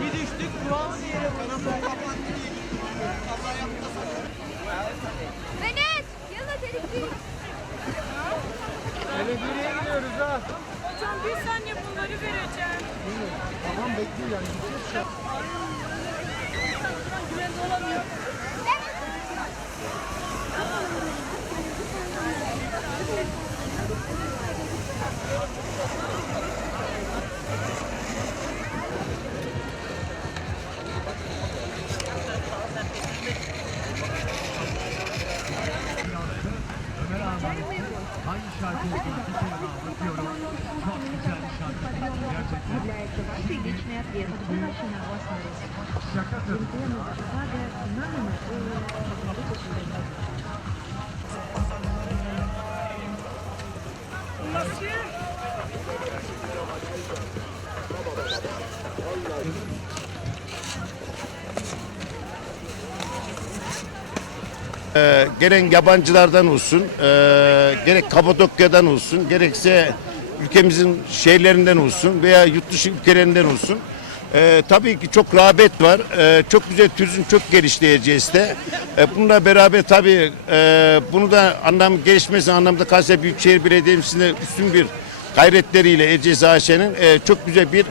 Bir düştük kural bir yere Enes! Yıla tehlikeli. Belediyeye gidiyoruz ha. Hocam bir saniye bunları vereceğim. Tamam bekliyor yani. Güven dolamıyor. Hangi şarkı olduğunu bir kere anlatıyorum. Çok güzel bir şarkı. Gerçekten. Şaka tabii. Nasıl? Ee, gerek yabancılardan olsun, e, gerek Kapadokya'dan olsun, gerekse ülkemizin şehirlerinden olsun veya yurt dışı ülkelerinden olsun. e, tabii ki çok rağbet var. E, çok güzel turizm çok gelişti Erciyes'te. E, bununla beraber tabii e, bunu da anlam gelişmesi anlamda Kayseri Büyükşehir Belediyesi'nin üstün bir gayretleriyle Erciyes AŞ'nin e, çok güzel bir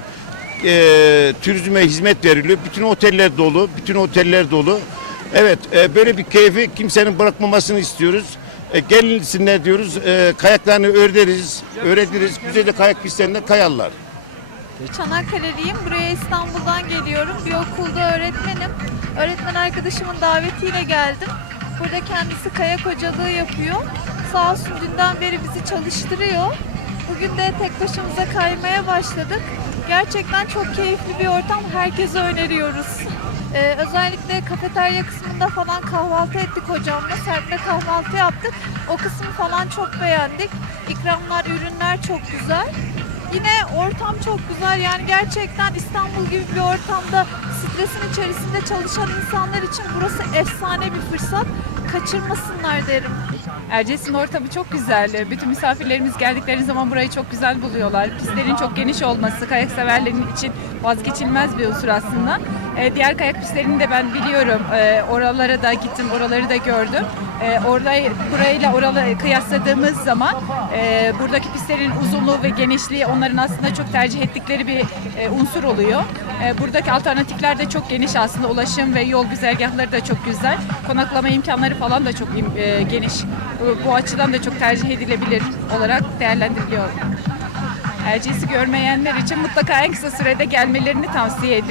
e, turizme hizmet veriliyor. Bütün oteller dolu, bütün oteller dolu. Evet, e, böyle bir keyfi kimsenin bırakmamasını istiyoruz. E, gelinsinler diyoruz, e, kayaklarını öğreniriz, öğretiriz. Güzelce kayak pistlerinde kayarlar. Çanakkale'liyim. Buraya İstanbul'dan geliyorum. Bir okulda öğretmenim. Öğretmen arkadaşımın davetiyle geldim. Burada kendisi kayak hocalığı yapıyor. Sağ olsun dünden beri bizi çalıştırıyor. Bugün de tek başımıza kaymaya başladık. Gerçekten çok keyifli bir ortam. Herkese öneriyoruz. Ee, özellikle kafeterya kısmında falan kahvaltı ettik hocamla. Serpme kahvaltı yaptık. O kısmı falan çok beğendik. İkramlar, ürünler çok güzel. Yine ortam çok güzel yani gerçekten İstanbul gibi bir ortamda stresin içerisinde çalışan insanlar için burası efsane bir fırsat. Kaçırmasınlar derim. Erciyes'in ortamı çok güzel. Bütün misafirlerimiz geldikleri zaman burayı çok güzel buluyorlar. Pistlerin çok geniş olması kayak severlerin için vazgeçilmez bir unsur aslında. Ee, diğer kayak pistlerini de ben biliyorum. Ee, oralara da gittim, oraları da gördüm. Ee, orada burayla oraları kıyasladığımız zaman e, buradaki pistlerin uzunluğu ve genişliği onların aslında çok tercih ettikleri bir e, unsur oluyor. E, buradaki alternatifler de çok geniş aslında. Ulaşım ve yol güzergahları da çok güzel. Konaklama imkanları falan da çok e, geniş. Bu açıdan da çok tercih edilebilir olarak değerlendiriliyor. Erciyes'i görmeyenler için mutlaka en kısa sürede gelmelerini tavsiye ediyorum.